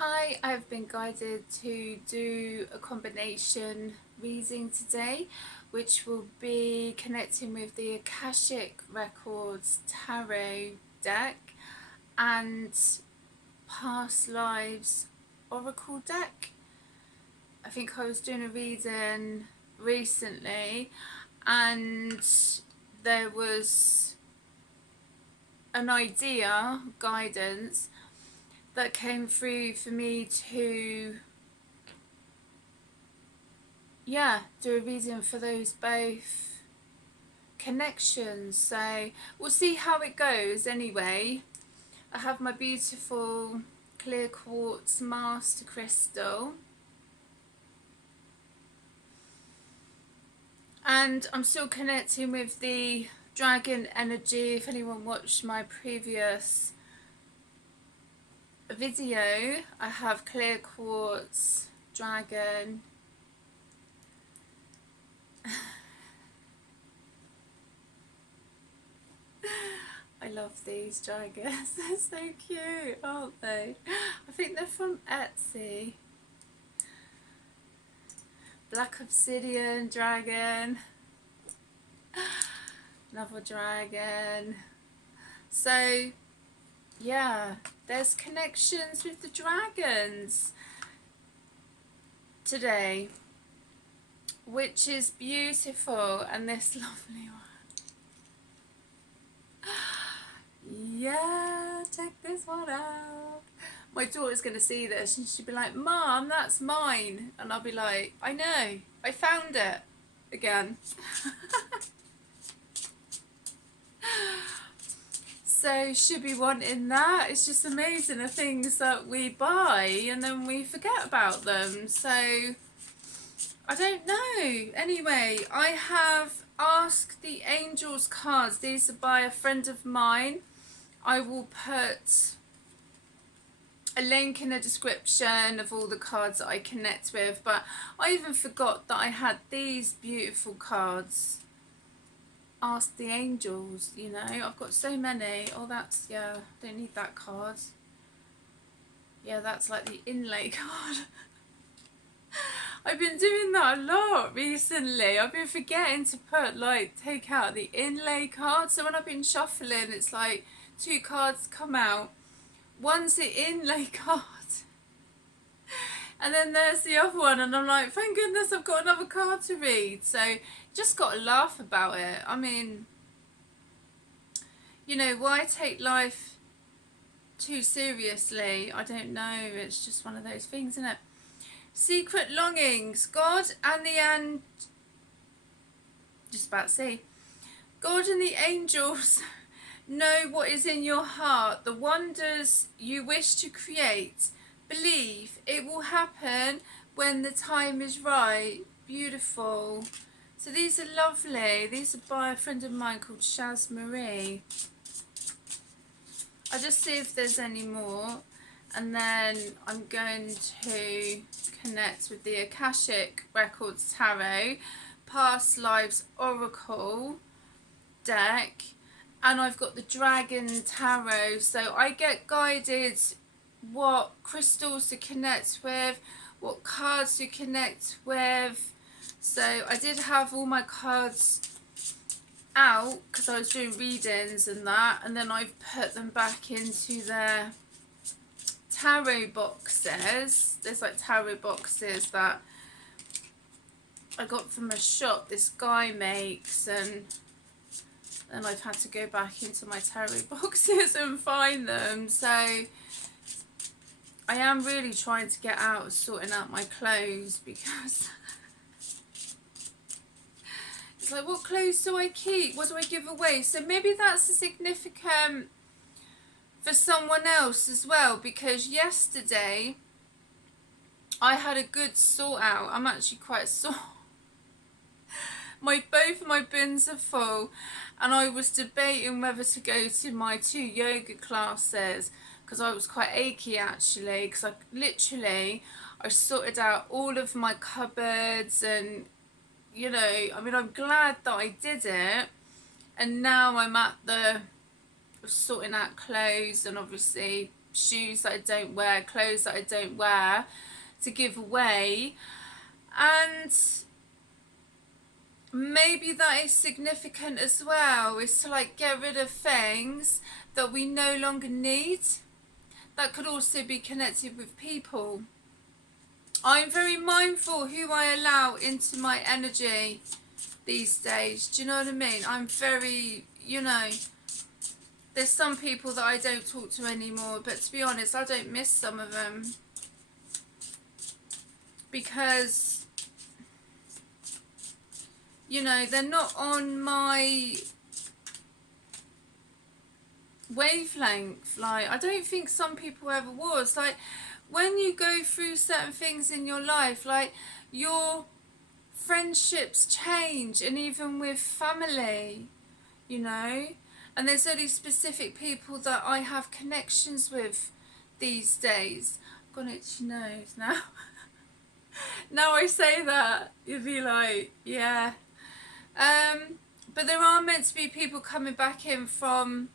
Hi, I've been guided to do a combination reading today, which will be connecting with the Akashic Records Tarot deck and Past Lives Oracle deck. I think I was doing a reading recently and there was an idea, guidance, that came through for me to do a reading for those both connections. So we'll see how it goes anyway. I have my beautiful clear quartz master crystal, and I'm still connecting with the dragon energy. If anyone watched my previous video, I have clear quartz, dragon. I love these dragons, they're so cute, aren't they? I think they're from Etsy. Black obsidian dragon, another dragon. So yeah, there's connections with the dragons today, which is beautiful. And this lovely one. Yeah, check this one out. My daughter's going to see this and she'll be like, Mom, that's mine. And I'll be like, I know, I found it again. So she'll be wanting that. It's just amazing the things that we buy and then we forget about them. So I don't know. Anyway, I have asked the angels cards. These are by a friend of mine. I will put a link in the description of all the cards that I connect with, but I even forgot that I had these beautiful cards. Ask the angels, you know, I've got so many. Oh, that's, yeah, don't need that card. Yeah, that's like the inlay card. I've been doing that a lot recently. I've been forgetting to put, like, take out the inlay card. So when I've been shuffling, it's like two cards come out. One's the inlay card. And then there's the other one. And I'm like, thank goodness I've got another card to read. So just got to laugh about it. I mean, you know, why take life too seriously? I don't know. It's just one of those things, isn't it? Secret longings. God and the just about to say, God and the angels know what is in your heart, the wonders you wish to create. Believe it will happen when the time is right. Beautiful. So these are lovely. These are by a friend of mine called Shaz. I'll just see if there's any more, and then I'm going to connect with the Akashic Records Tarot Past Lives Oracle deck, and I've got the Dragon Tarot. So I get guided what crystals to connect with, what cards to connect with. So I did have all my cards out because I was doing readings and that, and then I've put them back into their tarot boxes. There's like tarot boxes that I got from a shop this guy makes, and then I've had to go back into my tarot boxes and find them. So I am really trying to get out of sorting out my clothes, because it's like, what clothes do I keep? What do I give away? So maybe that's a significant for someone else as well, because yesterday I had a good sort out. I'm actually quite sore. Both of my bins are full, and I was debating whether to go to my 2 yoga classes because I was quite achy actually, because I sorted out all of my cupboards, and you know, I mean, I'm glad that I did it, and now I'm at the sorting out clothes and obviously shoes that I don't wear, clothes that I don't wear, to give away. And maybe that is significant as well, is to like get rid of things that we no longer need. That could also be connected with people. I'm very mindful who I allow into my energy these days. Do you know what I mean? I'm very, you know, there's some people that I don't talk to anymore, but to be honest, I don't miss some of them. Because, you know, they're not on my wavelength. Like, I don't think some people ever was. Like, when you go through certain things in your life, like, your friendships change, and even with family, you know, and there's only specific people that I have connections with these days. I've got an itchy nose now. Now I say that, you'd be like, yeah. But there are meant to be people coming back in from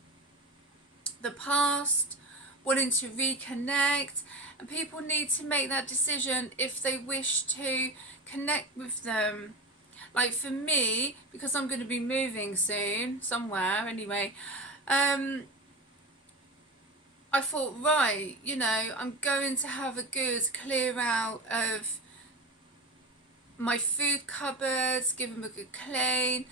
the past, wanting to reconnect, and people need to make that decision if they wish to connect with them. Like for me, because I'm going to be moving soon, somewhere anyway, I thought, right, you know, I'm going to have a good clear out of my food cupboards, give them a good clean,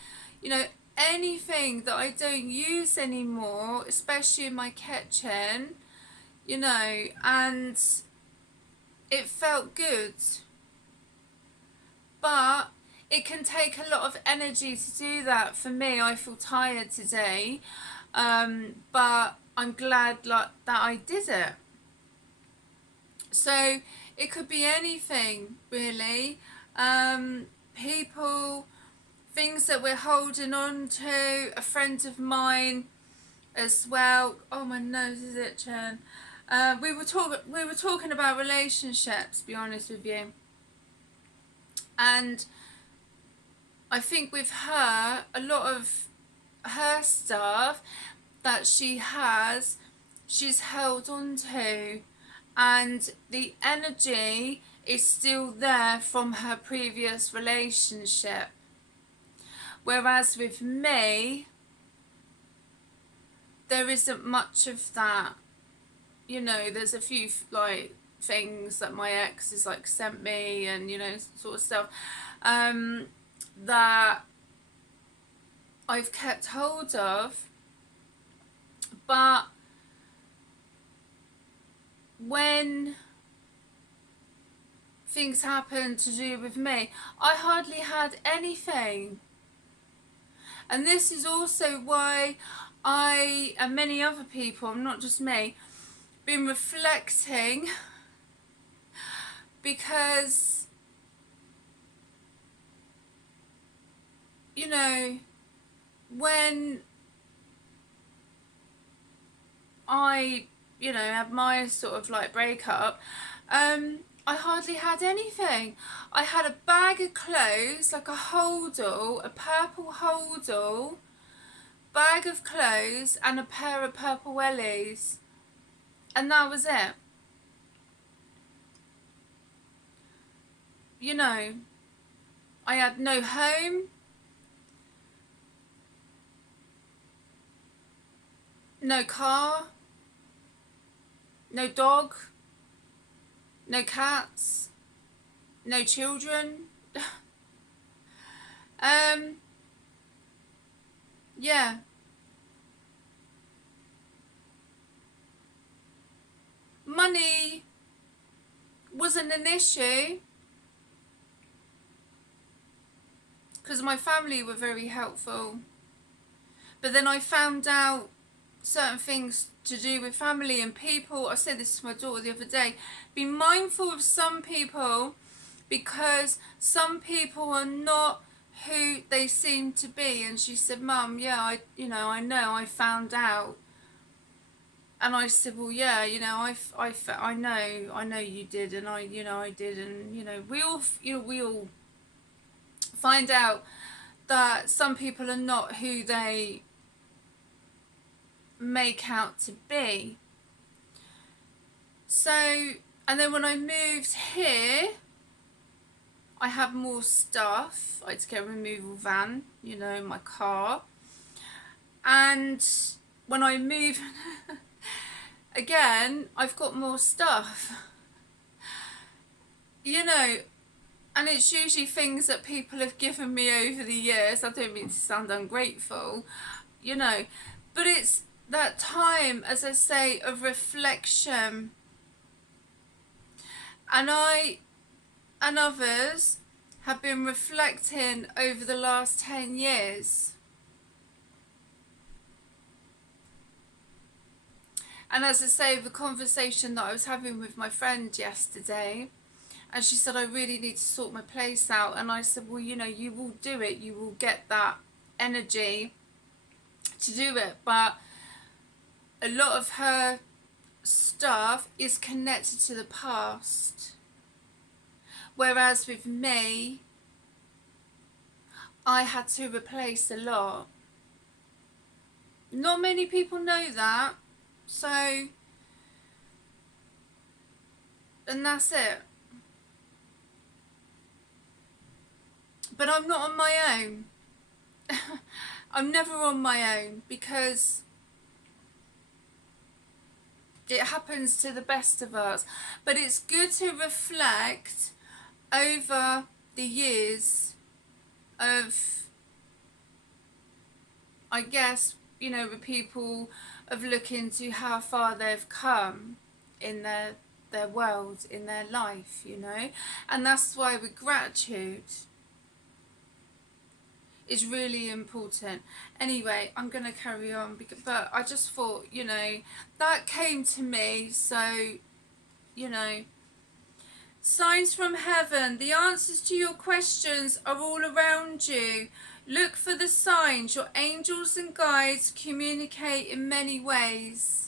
you know, anything that I don't use anymore, especially in my kitchen, you know, and it felt good. But it can take a lot of energy to do that. For me, I feel tired today, but I'm glad like that I did it. So it could be anything really, people, things that we're holding on to. A friend of mine as well. Oh, my nose is itching. We were talking about relationships, to be honest with you, and I think with her, a lot of her stuff that she has, she's held on to, and the energy is still there from her previous relationship. Whereas with me, there isn't much of that. You know, there's a few like things that my ex has like sent me, and you know, sort of stuff that I've kept hold of. But when things happen to do with me, I hardly had anything. And this is also why I, and many other people, not just me, been reflecting, because, you know, when I, you know, had my sort of like breakup, I hardly had anything. I had a bag of clothes, like a holdall, a purple holdall, bag of clothes, and a pair of purple wellies. And that was it. You know, I had no home, no car, no dog, no cats, no children. Yeah. Money wasn't an issue because my family were very helpful. But then I found out certain things to do with family and people. I said this to my daughter the other day. Be mindful of some people, because some people are not who they seem to be. And she said, Mum, yeah, I know, I found out. And I said, well, yeah, you know, I know you did, and I did, and you know, we all find out that some people are not who they make out to be. So, and then when I moved here, I had more stuff. I had to get a removal van, you know, in my car. And when I move, again, I've got more stuff. You know, and it's usually things that people have given me over the years. I don't mean to sound ungrateful, you know, but it's that time, as I say, of reflection. And I and others have been reflecting over the last 10 years. And as I say, the conversation that I was having with my friend yesterday, and she said, I really need to sort my place out. And I said, well, you know, you will do it. You will get that energy to do it. But a lot of her stuff is connected to the past. Whereas with me, I had to replace a lot. Not many people know that. So, and that's it. But I'm not on my own. I'm never on my own, because it happens to the best of us. But it's good to reflect over the years of, I guess, you know, the people of looking to how far they've come in their world, in their life, you know. And that's why with gratitude is really important. Anyway, I'm going to carry on, but I just thought, you know, that came to me. So, you know, signs from heaven. The answers to your questions are all around you. Look for the signs. Your angels and guides communicate in many ways.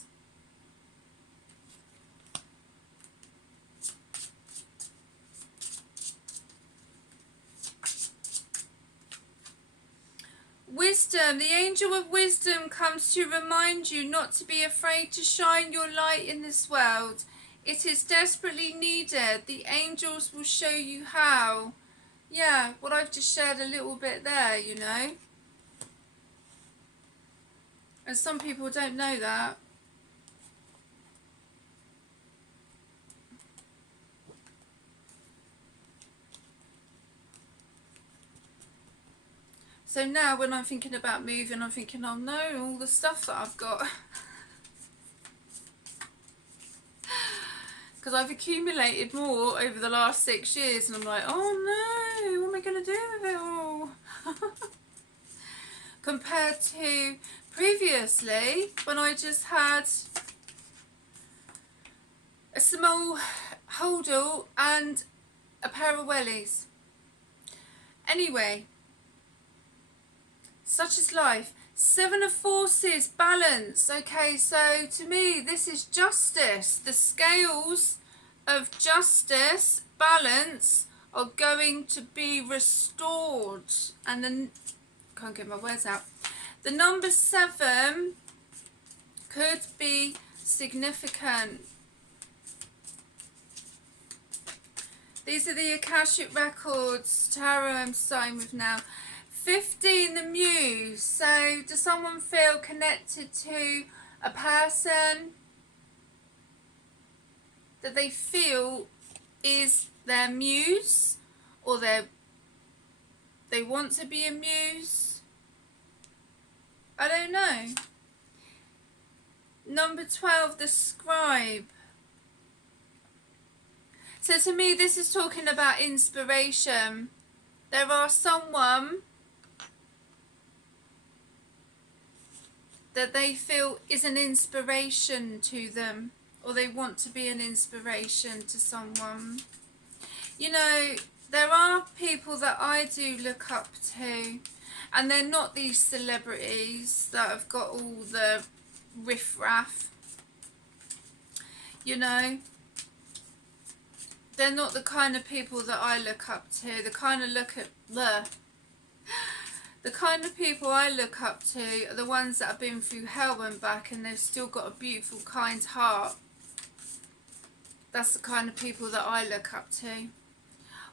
Wisdom. The angel of wisdom comes to remind you not to be afraid to shine your light in this world. It is desperately needed. The angels will show you how. Yeah, what I've just shared a little bit there, you know. And some people don't know that. So now when I'm thinking about moving, I'm thinking, oh no, all the stuff that I've got. Because I've accumulated more over the last 6 years, and I'm like, oh no, what am I going to do with it all? Compared to previously, when I just had a small holdall and a pair of wellies. Anyway, such is life. 7 of forces, balance. Okay, so to me, this is justice. The scales of justice, balance, are going to be restored. And then, can't get my words out. The number 7 could be significant. These are the Akashic records, tarot I'm starting with now. 15, the muse. So does someone feel connected to a person that they feel is their muse, or they want to be a muse? I don't know. Number 12, the scribe. So to me, this is talking about inspiration. There are someone that they feel is an inspiration to them, or they want to be an inspiration to someone. You know, there are people that I do look up to, and they're not these celebrities that have got all the riff-raff, you know. They're not the kind of people that I look up to. The kind of people I look up to are the ones that have been through hell and back, and they've still got a beautiful, kind heart. That's the kind of people that I look up to.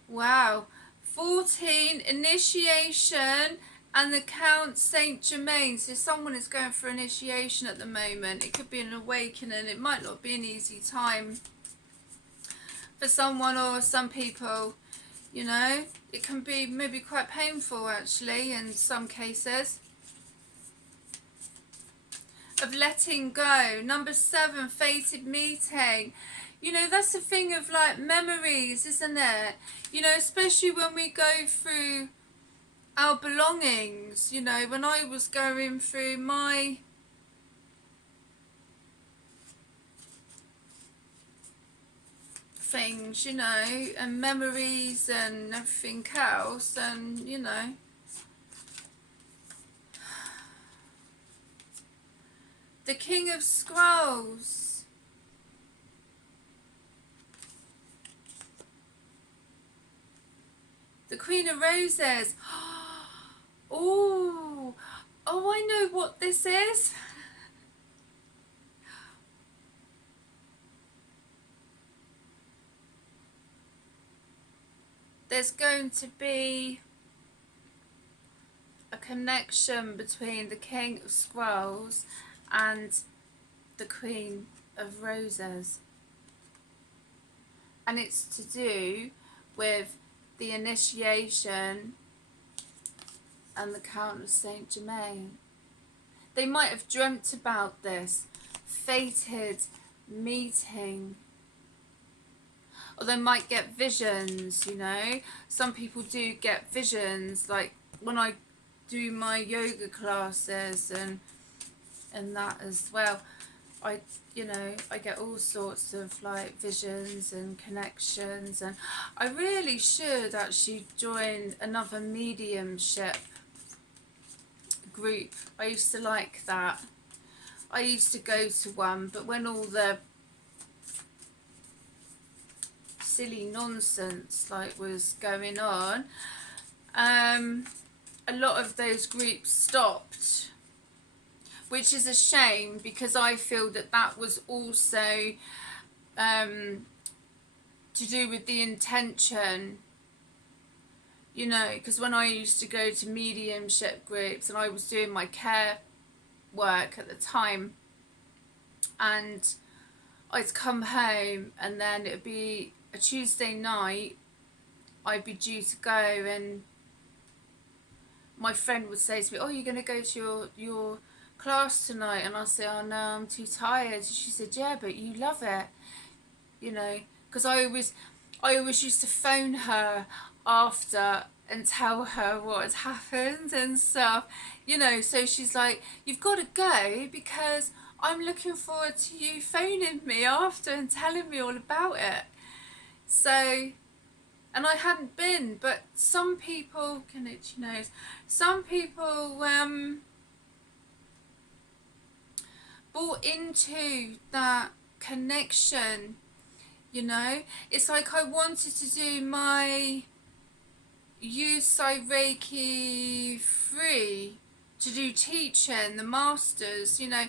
Wow. 14, initiation, and the Count Saint Germain. So someone is going for initiation at the moment. It could be an awakening. It might not be an easy time for someone or some people, you know. It can be maybe quite painful actually in some cases. Of letting go. Number 7, fated meeting. You know, that's the thing of like memories, isn't it? You know, especially when we go through our belongings. You know, when I was going through my things, you know, and memories and everything else, and you know, the King of Scrolls. The Queen of Roses. Oh, I know what this is. There's going to be a connection between the King of Scrolls and the Queen of Roses. And it's to do with the initiation and the Count of Saint Germain. They might have dreamt about this fated meeting, or they might get visions, you know. Some people do get visions, like when I do my yoga classes and that as well. I get all sorts of like visions and connections, and I really should actually join another mediumship group. I used to like that. I used to go to one, but when all the silly nonsense like was going on, a lot of those groups stopped, which is a shame, because I feel that that was also to do with the intention, you know, because when I used to go to mediumship groups and I was doing my care work at the time, and I'd come home and then it would be a Tuesday night, I'd be due to go, and my friend would say to me, oh, you're going to go to your class tonight? And I say, oh no, I'm too tired. She said, yeah, but you love it, you know, because I always used to phone her after and tell her what had happened and stuff, you know. So she's like, you've got to go because I'm looking forward to you phoning me after and telling me all about it. So, and I hadn't been, but some people, some people bought into that connection, you know. It's like I wanted to do my Yusai Reiki 3 to do teaching, the masters, you know,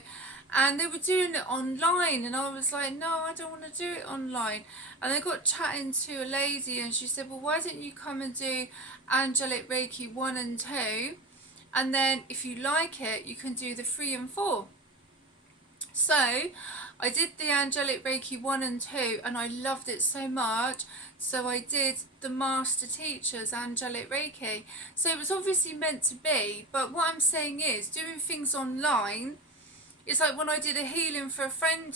and they were doing it online, and I was like, no, I don't want to do it online. And I got chatting to a lady, and she said, well, why don't you come and do Angelic Reiki 1 and 2, and then if you like it, you can do the 3 and 4. So I did the Angelic Reiki 1 and 2, and I loved it so much, so I did the Master Teacher's Angelic Reiki. So it was obviously meant to be, but what I'm saying is, doing things online, it's like when I did a healing for a friend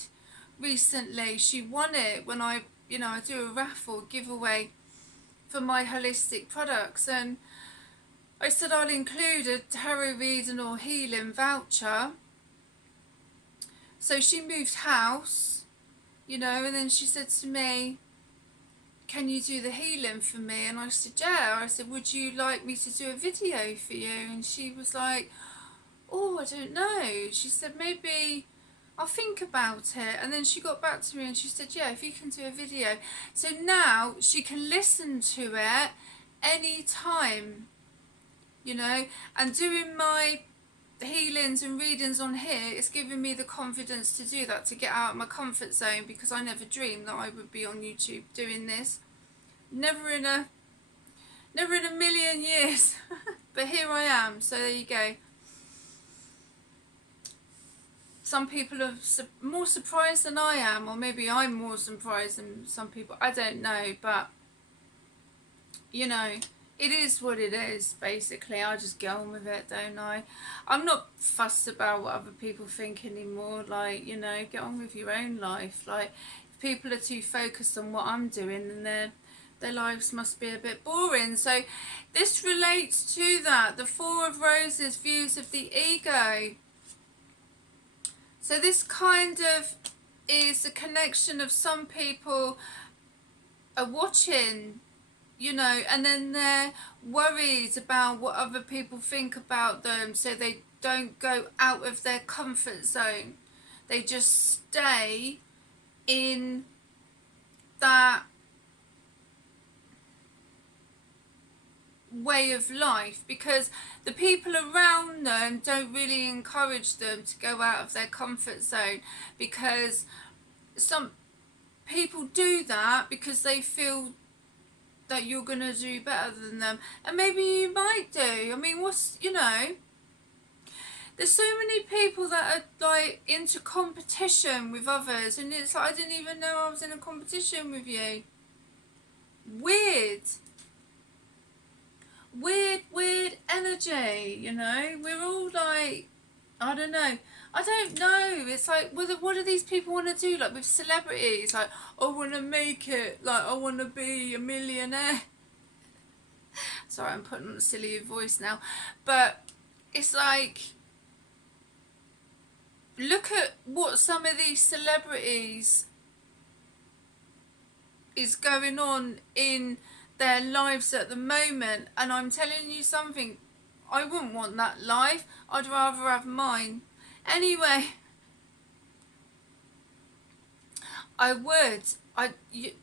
recently, she won it when I do a raffle giveaway for my holistic products, and I said I'll include a tarot reading or healing voucher. So she moved house, you know, and then she said to me, can you do the healing for me? And I said, yeah. I said, would you like me to do a video for you? And she was like, oh, I don't know. She said, maybe I'll think about it. And then she got back to me and she said, yeah, if you can do a video. So now she can listen to it any time, you know. And doing my healings and readings on here, it's giving me the confidence to do that, to get out of my comfort zone, because I never dreamed that I would be on YouTube doing this. Never in a million years. But here I am, so there you go. Some people are more surprised than I am, or maybe I'm more surprised than some people, I don't know, but you know, it is what it is, basically. I just get on with it, don't I? I'm not fussed about what other people think anymore. Like, you know, get on with your own life. Like, if people are too focused on what I'm doing, then their lives must be a bit boring. So this relates to that, the Four of Roses, views of the ego. So this kind of is a connection of some people are watching, you know, and then they're worried about what other people think about them, so they don't go out of their comfort zone. They just stay in that way of life, because the people around them don't really encourage them to go out of their comfort zone, because some people do that because they feel that you're going to do better than them, and maybe you might do. I mean, what's, you know, there's so many people that are like into competition with others, and it's like, I didn't even know I was in a competition with you. Weird energy, you know. We're all like, I don't know. It's like, what do these people want to do? Like with celebrities, like, I want to make it, like, I want to be a millionaire. Sorry, I'm putting on a silly voice now. But it's like, look at what some of these celebrities is going on in their lives at the moment, and I'm telling you something, I wouldn't want that life. I'd rather have mine. Anyway, I would.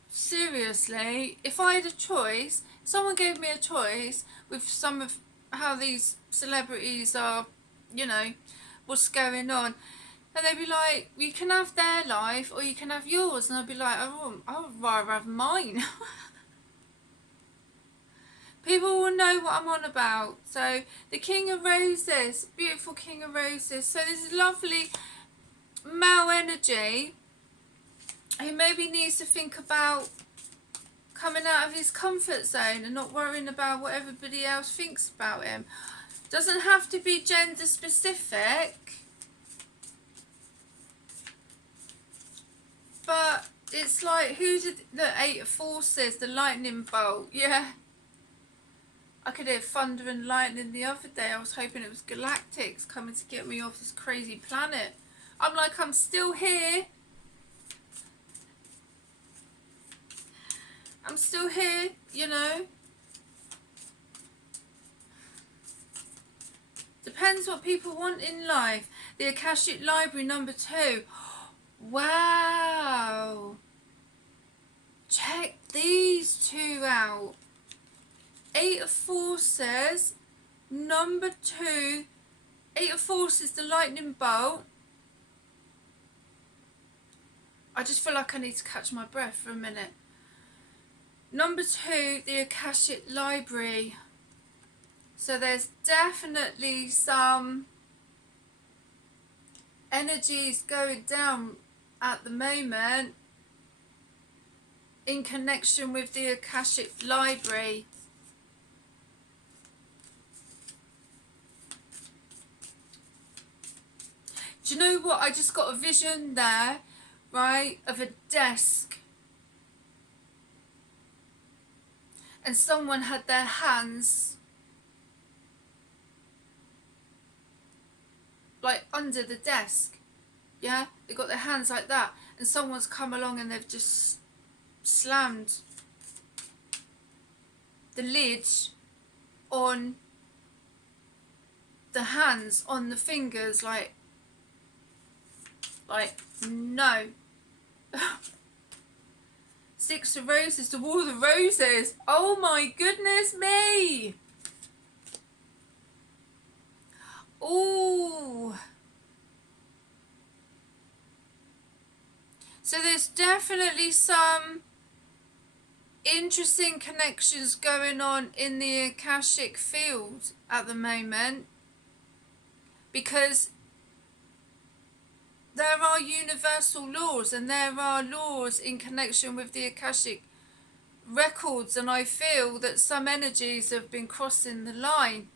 Seriously, if I had a choice, if someone gave me a choice with some of how these celebrities are, you know, what's going on, and they'd be like, you can have their life or you can have yours, and I'd be like, I would rather have mine. People will know what I'm on about. So the King of Roses, beautiful King of Roses. So this lovely male energy who maybe needs to think about coming out of his comfort zone and not worrying about what everybody else thinks about him. Doesn't have to be gender specific, but it's like, who did the Eight of Forces, the lightning bolt? Yeah. I could hear thunder and lightning the other day. I was hoping it was galactics coming to get me off this crazy planet. I'm like, I'm still here. I'm still here, you know. Depends what people want in life. The Akashic Library, number 2. Wow. Check these two out. Eight of Forces, number 2. Eight of Forces, the lightning bolt. I just feel like I need to catch my breath for a minute. Number 2, the Akashic Library. So there's definitely some energies going down at the moment in connection with the Akashic Library. Do you know what? I just got a vision there, right, of a desk. And someone had their hands like under the desk. Yeah? They got their hands like that. And someone's come along and they've just slammed the lid on the hands, on the fingers, like no. 6 of Roses, the Wall of Roses. Oh my goodness me. Ooh. So there's definitely some interesting connections going on in the Akashic field at the moment, because there are universal laws and there are laws in connection with the Akashic records, and I feel that some energies have been crossing the line,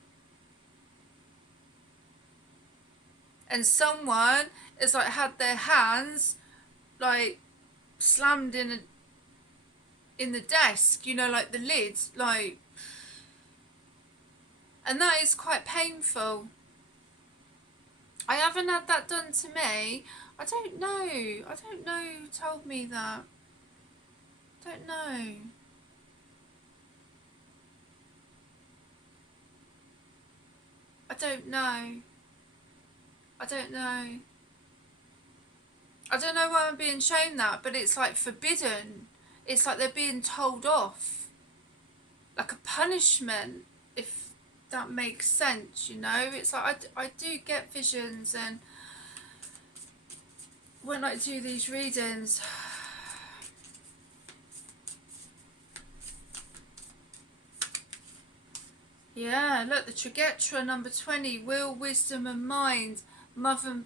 and someone has like had their hands like slammed in the desk, you know, like the lid, like, and that is quite painful. I haven't had that done to me. I don't know who told me that. Don't know. I don't know. I don't know. I don't know why I'm being shown that, but it's like forbidden. It's like they're being told off. Like a punishment, if that makes sense, you know? It's like I do get visions, and when I do these readings, yeah, look, the trajectory number 20, will, wisdom and mind, mother,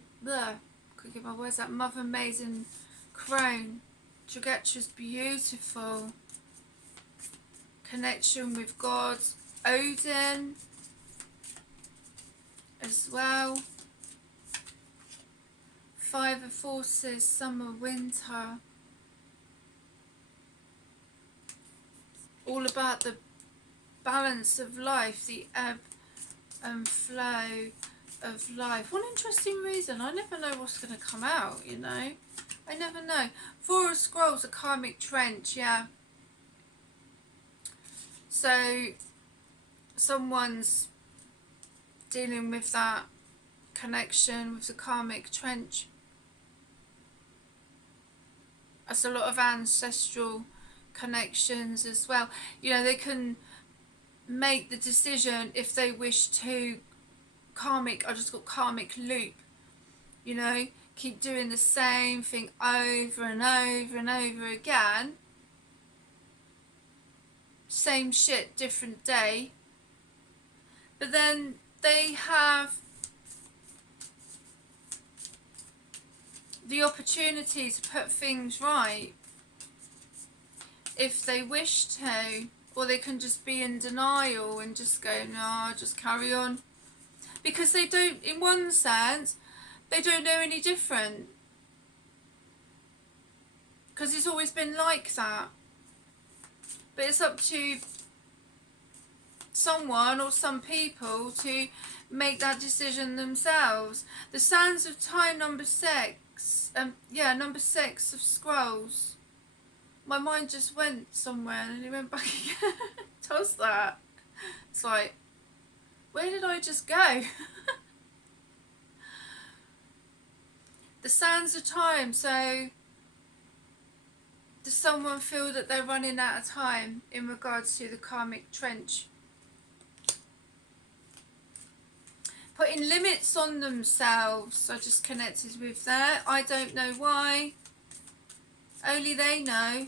could get my words out, mother, maiden, crone. Trajectory's beautiful. Connection with God, Odin as well. Five of forces, summer, winter. All about the balance of life, the ebb and flow of life. One interesting reason, I never know what's going to come out, you know. I never know. Four of Scrolls, a karmic trench, yeah. So someone's dealing with that connection with the karmic trench. That's a lot of ancestral connections as well. You know, they can make the decision if they wish to karmic, I just got karmic loop, you know, keep doing the same thing over and over and over again, same shit, different day, but then they have the opportunity to put things right if they wish to, or they can just be in denial and just go, no, just carry on, because they don't, in one sense, they don't know any different, because it's always been like that. But it's up to someone or some people to make that decision themselves. The Sands of Time, number 6, number 6 of Scrolls. My mind just went somewhere and it went back again. It does that. It's like, where did I just go? The Sands of Time. So does someone feel that they're running out of time in regards to the karmic trench? Putting limits on themselves. I just connected with that. I don't know why. Only they know.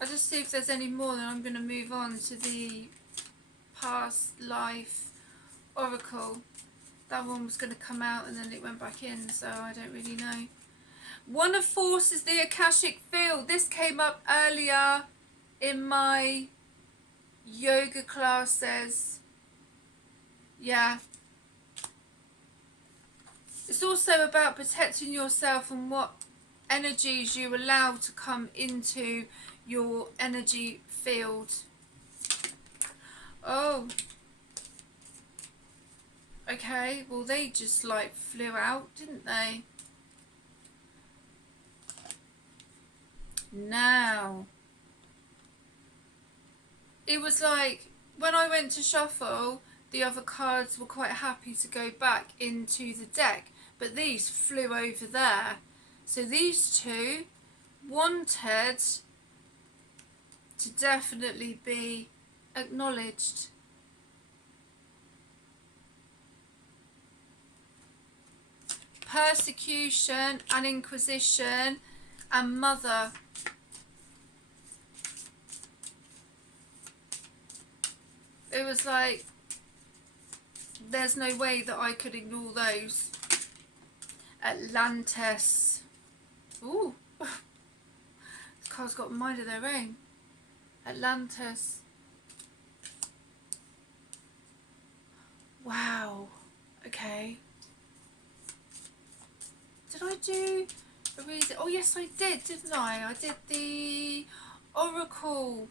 I'll just see if there's any more, then I'm going to move on to the past life oracle. That one was going to come out and then it went back in, so I don't really know. One of Force is the Akashic field. This came up earlier in my yoga classes. Yeah. It's also about protecting yourself and what energies you allow to come into your energy field. Oh. Okay, well they just like flew out, didn't they? Now. It was like, when I went to shuffle, the other cards were quite happy to go back into the deck, but these flew over there. So these two wanted to definitely be acknowledged. persecution and inquisition and mother. It was like, there's no way that I could ignore those. Atlantis. Ooh. This card's got a mind of their own. Atlantis. Wow. Okay. Did I do a reading? Oh yes I did, didn't I? I did the Oracle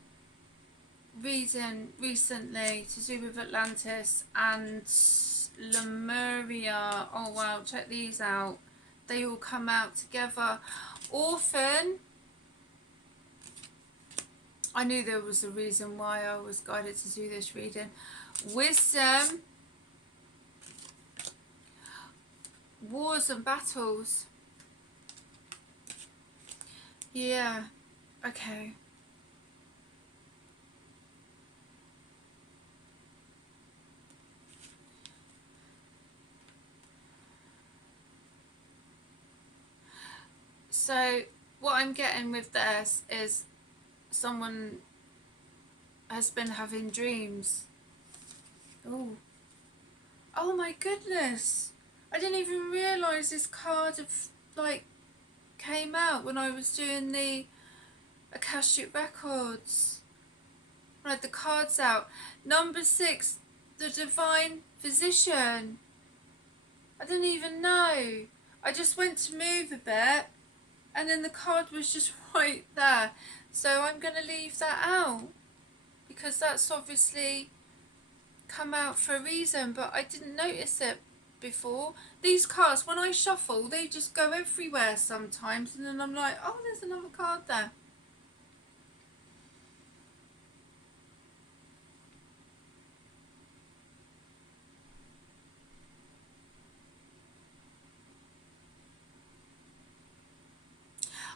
reading recently to do with Atlantis and Lemuria. Oh wow, check these out. They all come out together. Orphan. I knew there was a reason why I was guided to do this reading. Wisdom. Wars and battles. Yeah. Okay. So what I'm getting with this is someone has been having dreams. Oh my goodness. I didn't even realise this card came out when I was doing the Akashic records. I had the cards out. Number 6, the Divine Physician. I didn't even know. I just went to move a bit and then the card was just right there. So I'm going to leave that out because that's obviously come out for a reason, but I didn't notice it before. These cards, when I shuffle, they just go everywhere sometimes, and then I'm like, oh, there's another card there.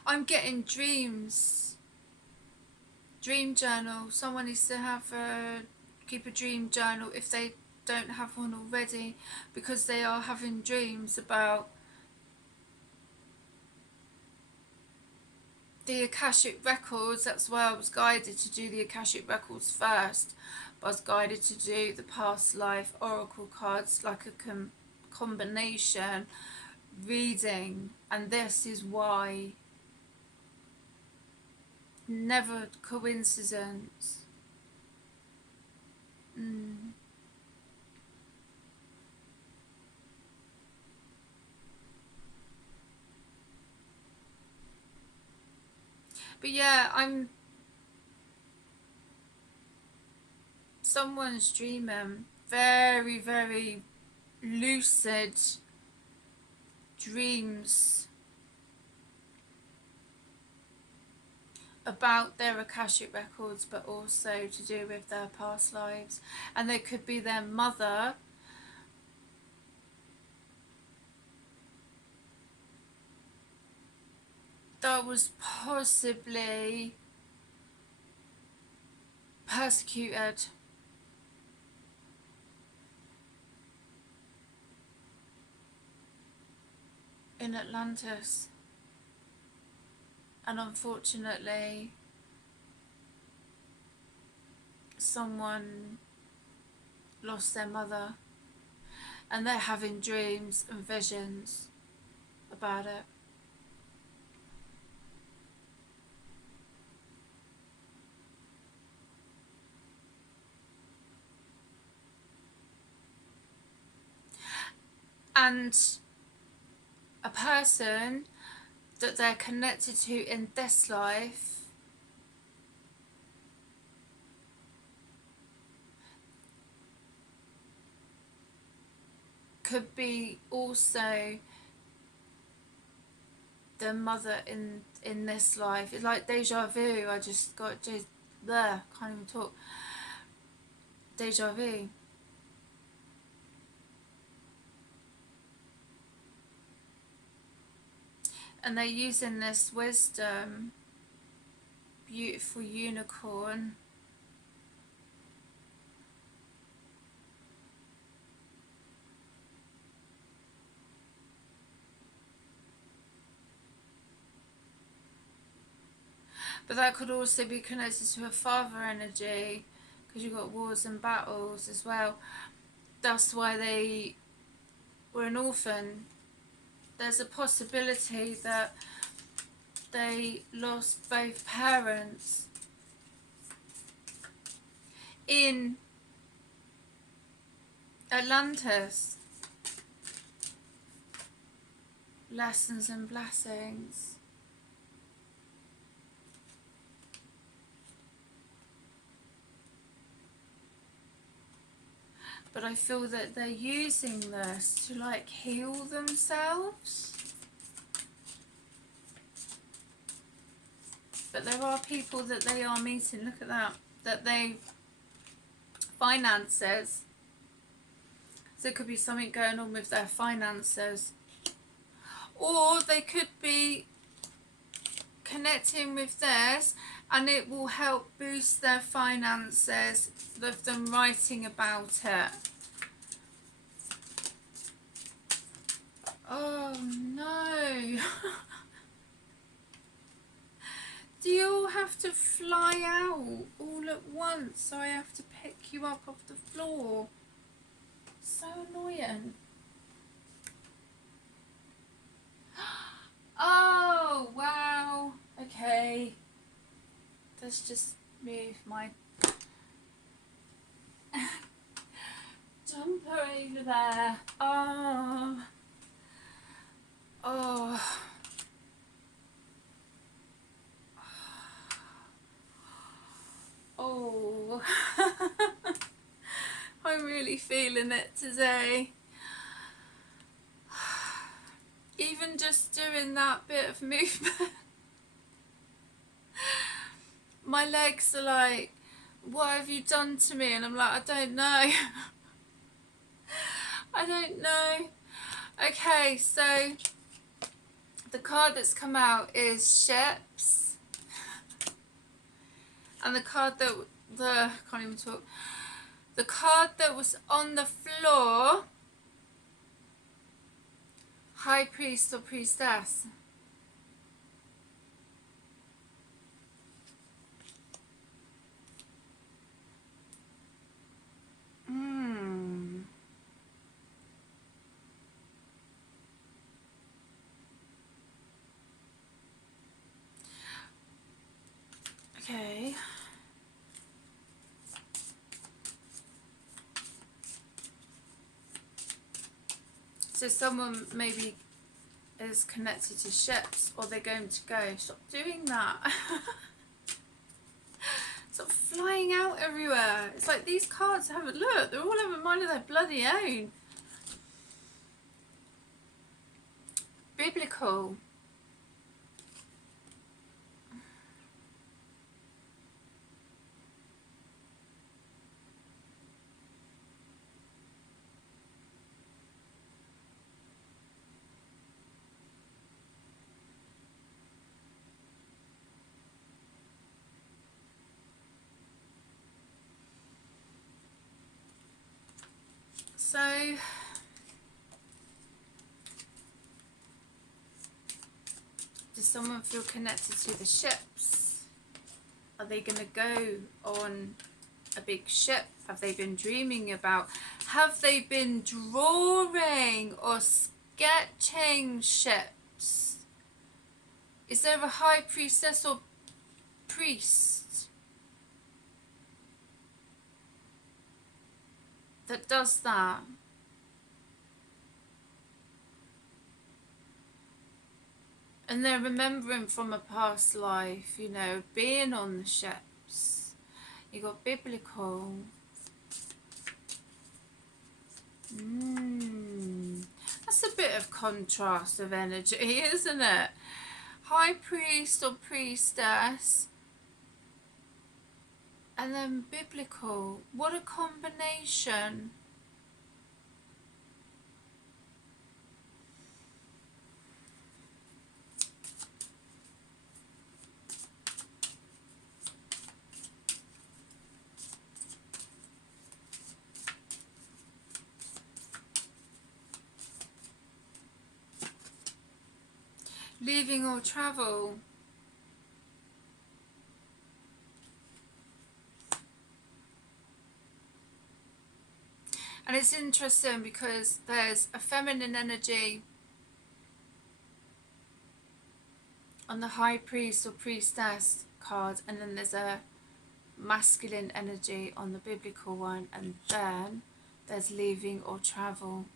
I'm getting dreams. Dream journal. Someone needs to have keep a dream journal if they don't have one already, because they are having dreams about the Akashic records. That's why I was guided to do the Akashic records first. But I was guided to do the past life oracle cards, like a combination reading, and this is why. Never coincidence. But yeah, someone's dreaming very, very lucid dreams about their Akashic records, but also to do with their past lives. And they could be their mother that was possibly persecuted. In Atlantis. And unfortunately, someone lost their mother, and they're having dreams and visions about it. And a person that they're connected to in this life could be also their mother in this life. It's like deja vu. I just got just there, can't even talk. Deja vu. And they're using this wisdom, beautiful unicorn, But that could also be connected to a father energy, because you've got wars and battles as well. That's why they were an orphan. There's a possibility that they lost both parents in Atlantis. Lessons and blessings. But I feel that they're using this to like heal themselves. But there are people that they are meeting, look at that, that they, finances. So it could be something going on with their finances. Or they could be connecting with this and it will help boost their finances with them writing about it. Oh no. Do you all have to fly out all at once, so I have to pick you up off the floor? So annoying. Oh wow. Okay. Let's just move my jumper over there. Oh. Oh. Oh. I'm really feeling it today. Even just doing that bit of movement. My legs are like, what have you done to me? And I'm like, I don't know. I don't know. Okay, so the card that's come out is ships. And the card that, I can't even talk. The card that was on the floor, High Priest or Priestess. Okay. So someone maybe is connected to ships, or they're going to go. Stop doing that. Stop flying out everywhere. It's like these cards haven't, look, they're all having mind of their bloody own. Biblical. So does someone feel connected to the ships? Are they going to go on a big ship? Have they been dreaming about? Have they been drawing or sketching ships? Is there a high priestess or priest that does that? And they're remembering from a past life, you know, being on the ships. You got biblical. That's a bit of contrast of energy, isn't it? High priest or priestess. And then biblical. What a combination. Leaving or travel. And it's interesting because there's a feminine energy on the High Priest or Priestess card, and then there's a masculine energy on the biblical one, and then there's leaving or travel.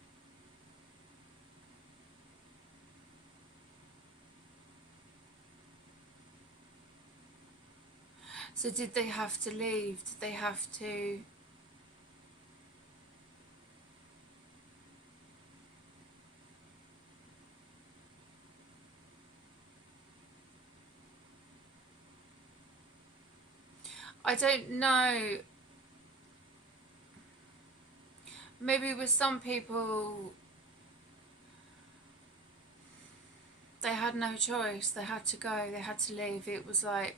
So did they have to leave? Did they have to... I don't know. Maybe with some people, they had no choice. They had to go. They had to leave. It was like,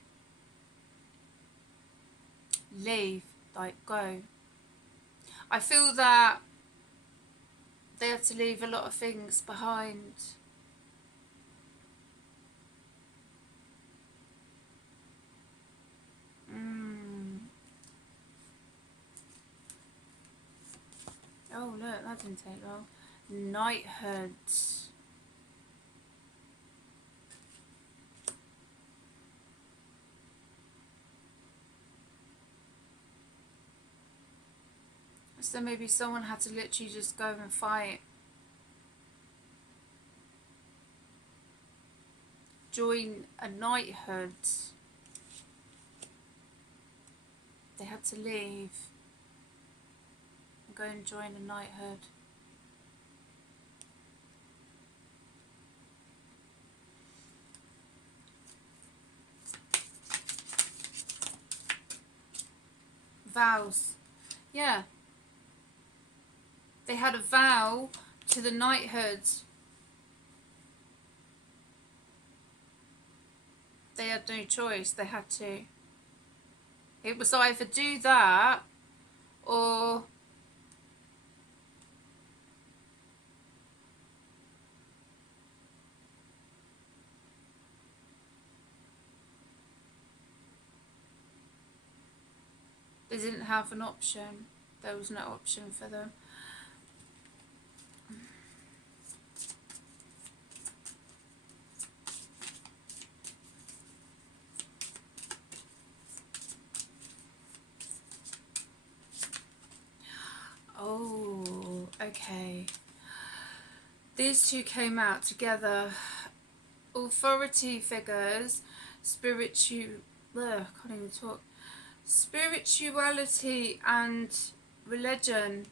leave, like go. I feel that they had to leave a lot of things behind. Oh look, that didn't take long. Knighthood. So maybe someone had to literally just go and fight. Join a knighthood. They had to leave and go and join a knighthood. Vows. Yeah. They had a vow to the knighthood. They had no choice. They had to. It was either do that or they didn't have an option. There was no option for them. Oh, okay. These two came out together. Authority figures, can't even talk. Spirituality and religion.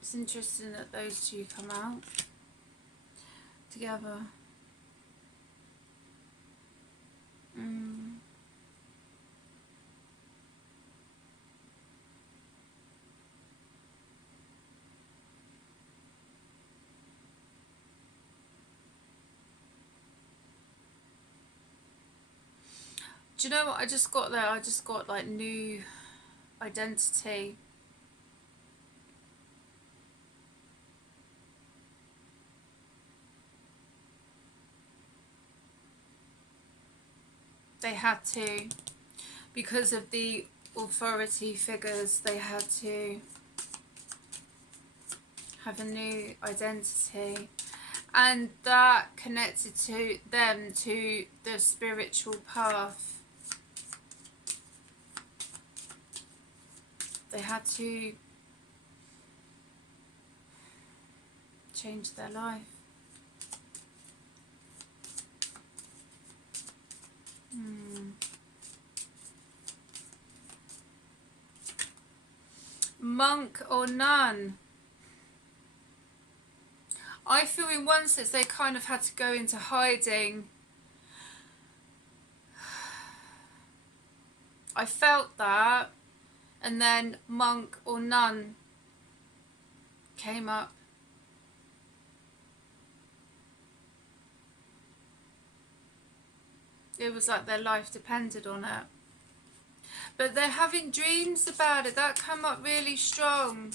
It's interesting that those two come out together. Do you know what I just got there? I just got like new identity. They had to, because of the authority figures, they had to have a new identity. And that connected to them to the spiritual path. They had to change their life. Monk or nun? I feel in one sense they kind of had to go into hiding. I felt that, and then monk or nun came up. It was like their life depended on it. But they're having dreams about it. That came up really strong.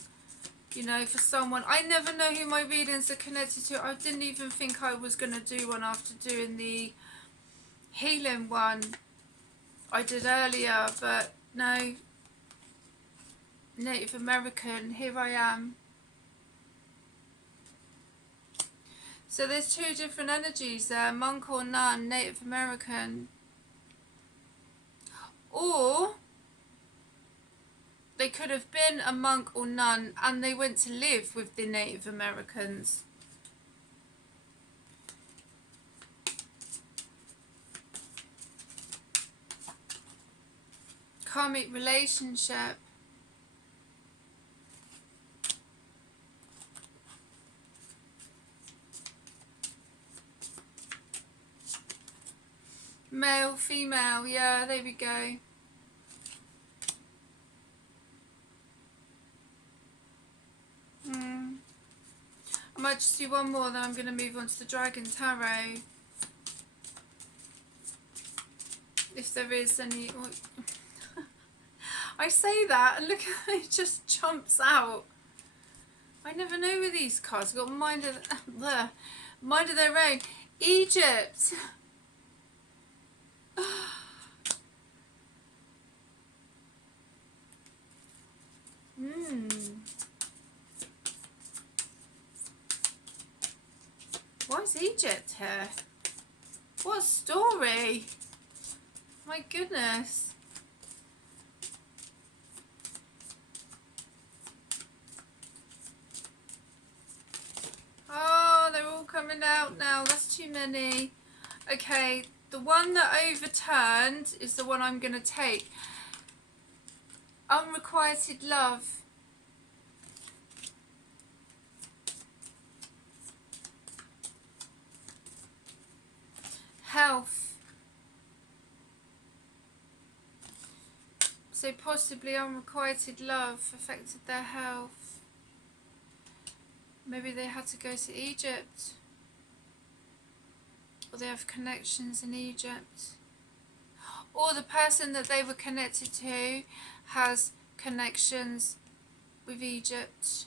You know, for someone. I never know who my readings are connected to. I didn't even think I was going to do one after doing the healing one. I did earlier, but no. Native American, here I am. So there's two different energies there, monk or nun, Native American. Or they could have been a monk or nun and they went to live with the Native Americans. Karmic relationship. Male, female, yeah, there we go. I might just do one more, then I'm going to move on to the Dragon Tarot. If there is any... I say that and look how it just jumps out. I never know with these cards. I've got mind of their own. Egypt. Why is Egypt here? What a story. My goodness. Oh, they're all coming out now. That's too many. Okay, the one that overturned is the one I'm going to take. Unrequited love. Health. So possibly unrequited love affected their health. Maybe they had to go to Egypt. Or they have connections in Egypt. Or the person that they were connected to has connections with Egypt.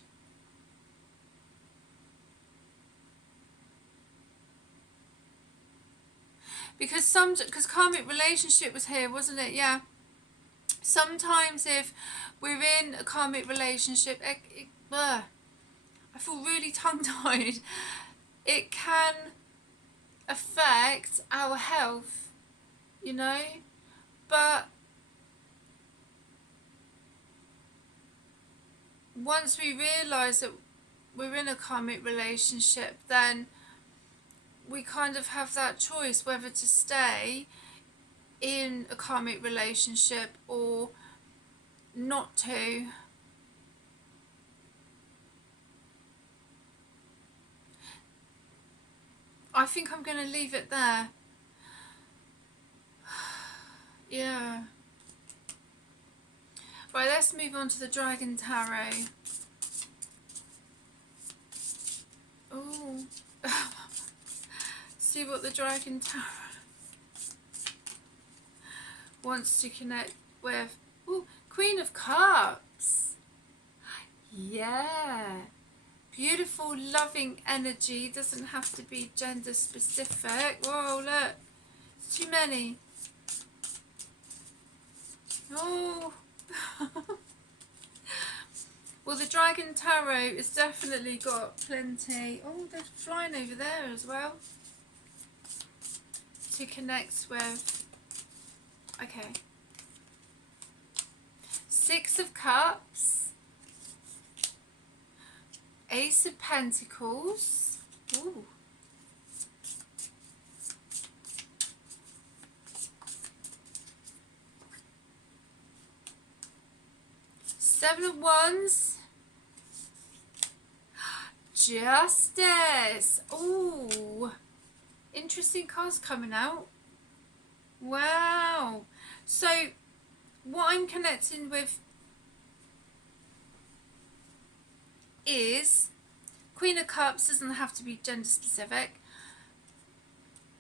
Because karmic relationship was here, wasn't it? Yeah. Sometimes if we're in a karmic relationship, I feel really tongue-tied. It can affect our health, you know, but once we realise that we're in a karmic relationship, then we kind of have that choice whether to stay in a karmic relationship or not to. I think I'm going to leave it there. Yeah. Right, let's move on to the Dragon Tarot. Oh. See what the Dragon Tarot wants to connect with. Ooh, Queen of Cups. Yeah. Beautiful, loving energy. Doesn't have to be gender specific. Whoa, look. It's too many. Oh. Well, the Dragon Tarot has definitely got plenty. Oh, they're flying over there as well. To connect with. Okay. Six of Cups. Ace of Pentacles. Ooh. Seven of Wands. Justice. Ooh. Interesting cards coming out. Wow. So what I'm connecting with is Queen of Cups. Doesn't have to be gender specific.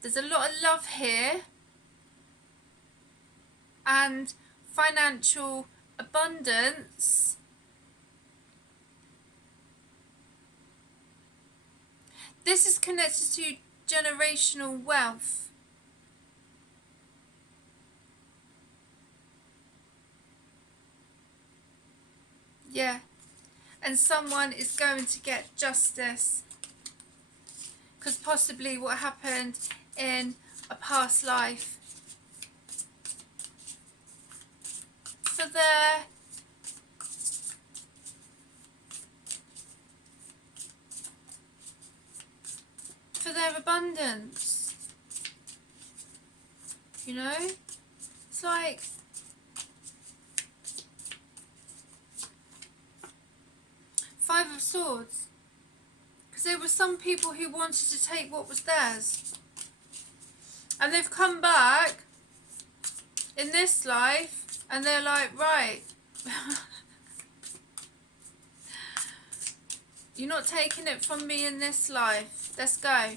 There's a lot of love here and financial abundance. This is connected to generational wealth. Yeah. And someone is going to get justice. Because possibly what happened in a past life. For their abundance. You know? It's like Five of Swords. Because there were some people who wanted to take what was theirs. And they've come back in this life and they're like, right, you're not taking it from me in this life. Let's go.